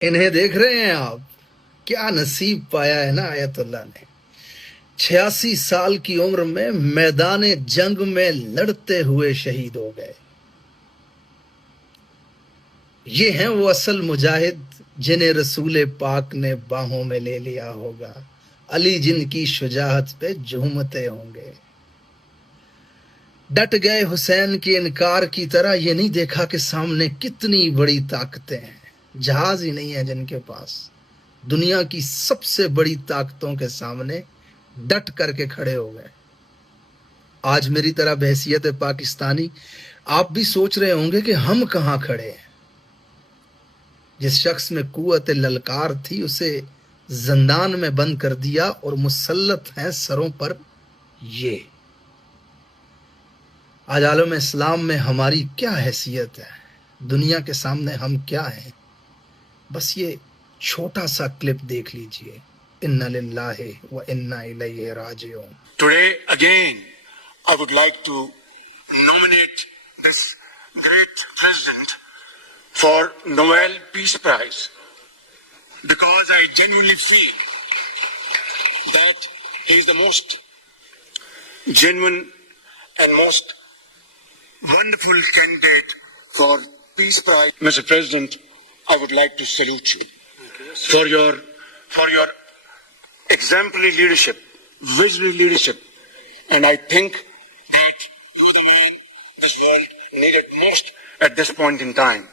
انہیں دیکھ رہے ہیں آپ، کیا نصیب پایا ہے نا آیت اللہ نے۔ 86 سال کی عمر میں میدان جنگ میں لڑتے ہوئے شہید ہو گئے۔ یہ ہیں وہ اصل مجاہد جنہیں رسول پاک نے باہوں میں لے لیا ہوگا، علی جن کی شجاعت پہ جھومتے ہوں گے۔ ڈٹ گئے حسین کے انکار کی طرح، یہ نہیں دیکھا کہ سامنے کتنی بڑی طاقتیں ہیں، جہاز ہی نہیں ہے جن کے پاس، دنیا کی سب سے بڑی طاقتوں کے سامنے ڈٹ کر کے کھڑے ہو گئے۔ آج میری طرح بحیثیت پاکستانی آپ بھی سوچ رہے ہوں گے کہ ہم کہاں کھڑے ہیں۔ جس شخص میں قوت للکار تھی اسے زندان میں بند کر دیا، اور مسلط ہیں سروں پر یہ۔ آج عالم اسلام میں ہماری کیا حیثیت ہے، دنیا کے سامنے ہم کیا ہیں، بس یہ چھوٹا سا کلپ دیکھ لیجئے۔ اِنَّ لِلَّهِ وَإِنَّا إِلَيْهِ راجعون۔ Today again I would like to nominate this great president for Nobel Peace Prize because I genuinely feel that he is the most genuine and most wonderful candidate for Peace Prize. Mr. President, I would like to salute you for your exemplary leadership, visionary leadership, and I think that you are the man this world needed most at this point in time.